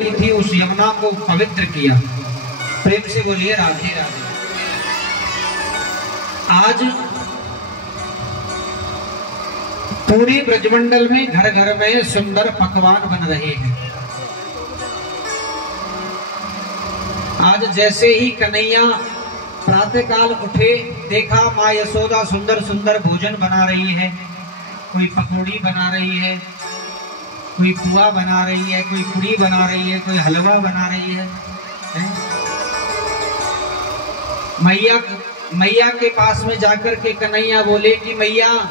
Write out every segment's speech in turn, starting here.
थी उस यमुना को पवित्र किया। प्रेम से बोलिए राधे राधे। आज पूरे ब्रजमंडल में घर घर में सुंदर पकवान बन रहे हैं। आज जैसे ही कन्हैया प्रातःकाल उठे, देखा माँ यशोदा सुंदर सुंदर भोजन बना रही है। कोई पकौड़ी बना रही है, कोई पुआ बना रही है, कोई पूड़ी बना रही है, कोई हलवा बना रही है। मैया के पास में जाकर के कन्हैया बोले कि मैया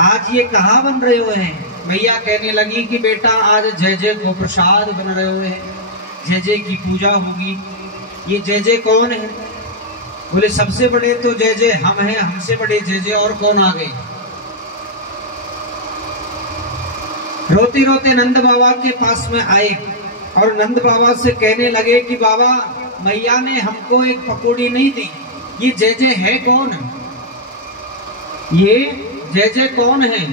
आज ये कहाँ बन रहे हुए हैं। मैया कहने लगी कि बेटा आज जय जय को प्रसाद बन रहे हुए हैं, जय जय की पूजा होगी। ये जय जय कौन है? बोले सबसे बड़े तो जय जय हम हैं, हमसे बड़े जय जय और कौन आ गए। रोते रोते नंद बाबा के पास में आए और नंद बाबा से कहने लगे कि बाबा मैया ने हमको एक पकौड़ी नहीं दी, ये जय जय है कौन? ये जय जय कौन है?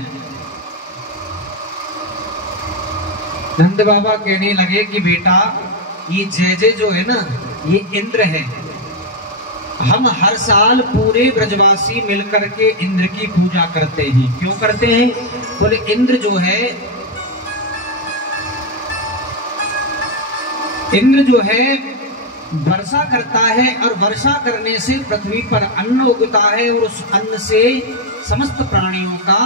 नंद बाबा कहने लगे कि बेटा ये जय जय जो है ना, ये इंद्र है। हम हर साल पूरे ब्रजवासी मिलकर के इंद्र की पूजा करते हैं। क्यों करते हैं? बोले इंद्र जो है, इंद्र जो है वर्षा करता है और वर्षा करने से पृथ्वी पर अन्न उगता है और उस अन्न से समस्त प्राणियों का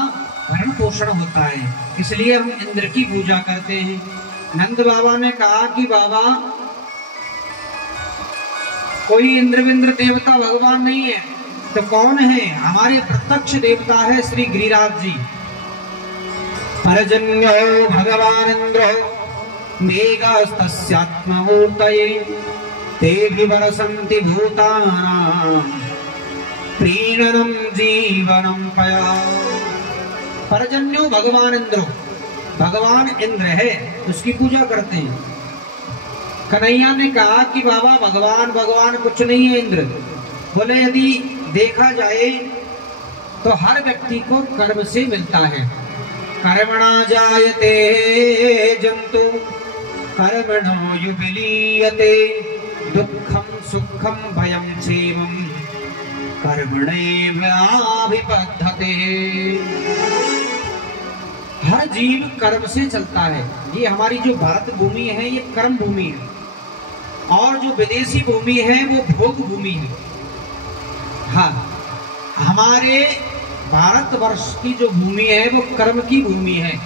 भरण पोषण होता है, इसलिए हम इंद्र की पूजा करते हैं। नंद बाबा ने कहा कि बाबा कोई इंद्र विंद्र देवता भगवान नहीं है, तो कौन है? हमारे प्रत्यक्ष देवता है श्री गिरिराज जी। पर्जन्यो भगवान इंद्रो मेघस्तस्यात्ममूर्तये तेभि वर्षन्ति भूतानां प्रीणनं जीवनं पया। पर्जन्यो भगवान इंद्रो, भगवान इंद्र है, उसकी पूजा करते हैं। कन्हैया ने कहा कि बाबा भगवान भगवान कुछ नहीं है इंद्र। बोले यदि देखा जाए तो हर व्यक्ति को कर्म से मिलता है। कर्मणा जायते जंतु कर्मणो युबिलीयते दुःखं सुखं भयं क्षेमं कर्मणैवाभिपद्यते। हर जीव कर्म से चलता है। ये हमारी जो भारत भूमि है ये कर्म भूमि है, और जो विदेशी भूमि है वो भोग भूमि है। हाँ, हमारे भारतवर्ष की जो भूमि है वो कर्म की भूमि है।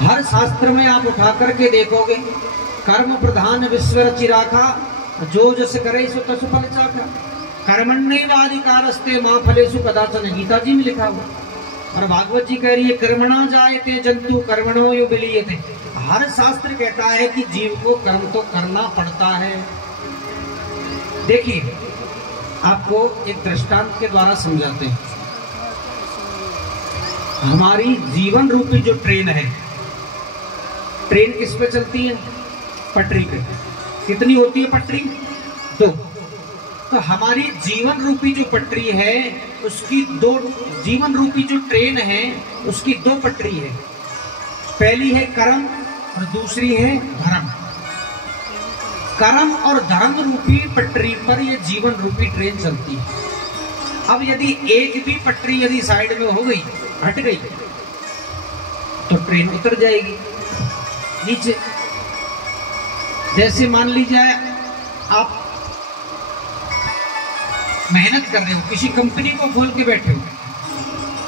हर शास्त्र में आप उठा करके देखोगे, कर्म प्रधान विश्व रचि राखा, जो जस करे सो तस फल चाखा, कर्मण्येवाधिकारस्ते मा फलेषु कदाचन, गीता जी में लिखा हुआ। और भागवत जी कह रही है कर्मणा जायते जंतु कर्मणो युबिलीयते। हर शास्त्र कहता है कि जीव को कर्म तो करना पड़ता है। देखिए आपको एक दृष्टांत के द्वारा समझाते हैं। हमारी जीवन रूपी जो ट्रेन है, ट्रेन किस पे चलती है? पटरी पे। कितनी होती है पटरी? 2। तो हमारी जीवन रूपी जो पटरी है उसकी 2, जीवन रूपी जो ट्रेन है उसकी 2 पटरी है। पहली है कर्म और दूसरी है धर्म। कर्म और धर्म रूपी पटरी पर ये जीवन रूपी ट्रेन चलती है। अब यदि एक भी पटरी यदि साइड में हो गई, हट गई, तो ट्रेन उतर जाएगी नीचे। जैसे मान लीजिए आप मेहनत कर रहे हो, किसी कंपनी को खोल के बैठे हो,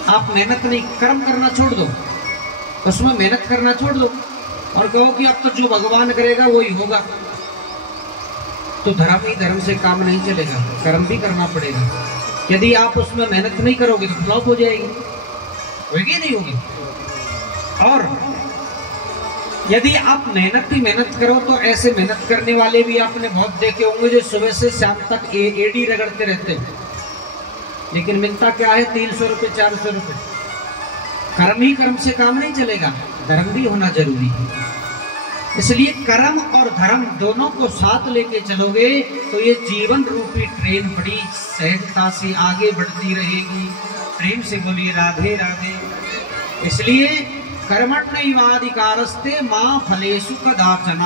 आप मेहनत नहीं, कर्म करना छोड़ दो, उसमें मेहनत करना छोड़ दो और कहो कि अब तो जो भगवान करेगा वही होगा, तो धर्म ही धर्म से काम नहीं चलेगा, कर्म भी करना पड़ेगा। यदि आप उसमें मेहनत नहीं करोगे तो फ्लॉप हो जाएगी, होगी नहीं होगी। और यदि आप मेहनत ही मेहनत करो तो ऐसे मेहनत करने वाले भी आपने बहुत देखे होंगे जो सुबह से शाम तक एडी रगड़ते रहते हैं, लेकिन मिलता क्या है? 300 रुपये 400 रुपये। कर्म ही कर्म से काम नहीं चलेगा, धर्म भी होना जरूरी है। इसलिए कर्म और धर्म दोनों को साथ लेके चलोगे तो ये जीवन रूपी ट्रेन बड़ी सहजता से आगे बढ़ती रहेगी। प्रेम से बोलिए राधे राधे। इसलिए कर्मण्येवाधिकारस्ते मां फलेषु कदाचन।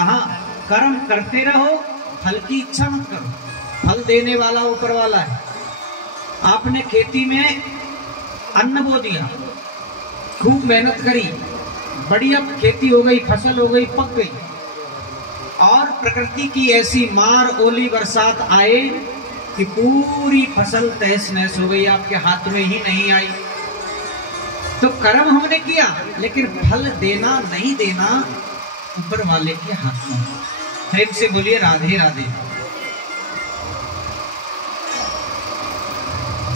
कर्म करते रहो, फल की इच्छा मत करो। फल देने वाला ऊपर वाला है। आपने खेती में अन्न बो दिया, खूब मेहनत करी, बढ़िया खेती हो गई, फसल हो गई, पक गई, और प्रकृति की ऐसी मार ओली बरसात आए कि पूरी फसल तहस नहस हो गई, आपके हाथ में ही नहीं आई। तो कर्म हमने किया, लेकिन फल देना नहीं देना ऊपर वाले के हाथ में। प्रेम से बोलिए राधे राधे।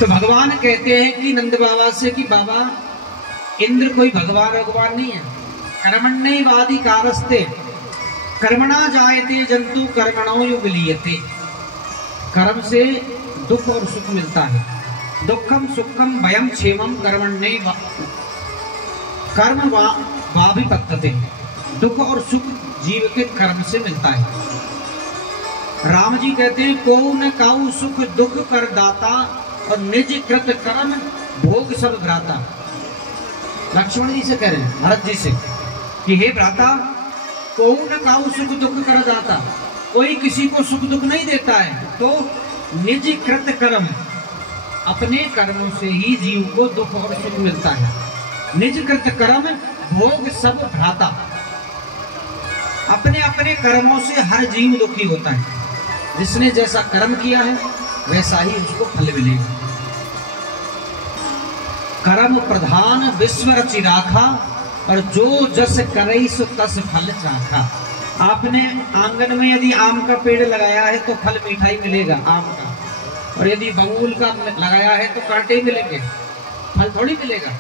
तो भगवान कहते हैं कि नंद बाबा से कि बाबा, इंद्र कोई भगवान नहीं है। कर्मण्येवाधिकारस्ते कर्मणा जायते जंतु कर्मणो युगलीयते। कर्म से दुख और सुख मिलता है। दुखम सुखम भयम क्षेमम कर्मण्येव कर्म वाभिपत्तते। दुख और सुख जीव के कर्म से मिलता है। राम जी कहते हैं को न काऊ सुख दुख कर दाता और निज कृत कर्म भोग सब भ्राता। लक्ष्मण जी से कह रहे हैं, भरत जी से, कि हे भ्राता, को न काऊ सुख दुख कर दाता, कोई किसी को सुख दुख नहीं देता है, तो निज कृत कर्म, अपने कर्मों से ही जीव को दुख और सुख मिलता है। निज कृत कर्म भोग सब भ्राता। अपने अपने कर्मों से हर जीव दुखी होता है। जिसने जैसा कर्म किया है वैसा ही उसको फल मिलेगा। कर्म प्रधान विश्व रचि राखा, और जो जस करई सो तस फल चाखा। आपने आंगन में यदि आम का पेड़ लगाया है तो फल मीठा ही मिलेगा आम का, और यदि बबूल का लगाया है तो कांटे मिलेंगे, फल थोड़ी मिलेगा।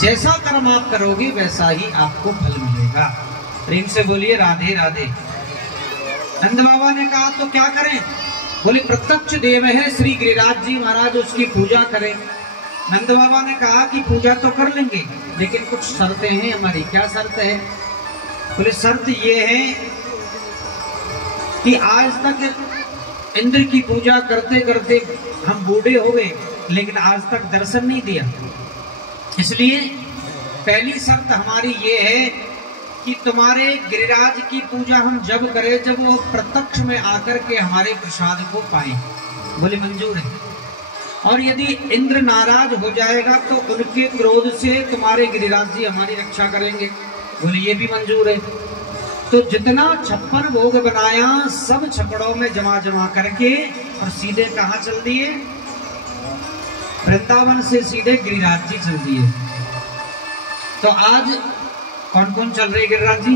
जैसा कर्म आप करोगे वैसा ही आपको फल मिलेगा। प्रेम से बोलिए राधे राधे। नंद बाबा ने कहा तो क्या करें? बोले प्रत्यक्ष देव है श्री गिरिराज जी महाराज, उसकी पूजा करें। नंद बाबा ने कहा कि पूजा तो कर लेंगे, लेकिन कुछ शर्तें हैं हमारी। क्या शर्त है? बोले शर्त ये है कि आज तक इंद्र की पूजा करते करते हम बूढ़े हो गए, लेकिन आज तक दर्शन नहीं दिया। इसलिए पहली शर्त हमारी ये है कि तुम्हारे गिरिराज की पूजा हम जब करें जब वो प्रत्यक्ष में आकर के हमारे प्रसाद को पाए। बोले मंजूर है। और यदि इंद्र नाराज हो जाएगा तो उनके क्रोध से तुम्हारे गिरिराज जी हमारी रक्षा करेंगे। बोले ये भी मंजूर है। तो जितना 56 भोग बनाया सब छकड़ों में जमा जमा करके और सीधे कहाँ चल दिए? वृंदावन से सीधे गिरिराज जी चल दिए। तो आज कौन कौन चल रहे गिरिराज जी?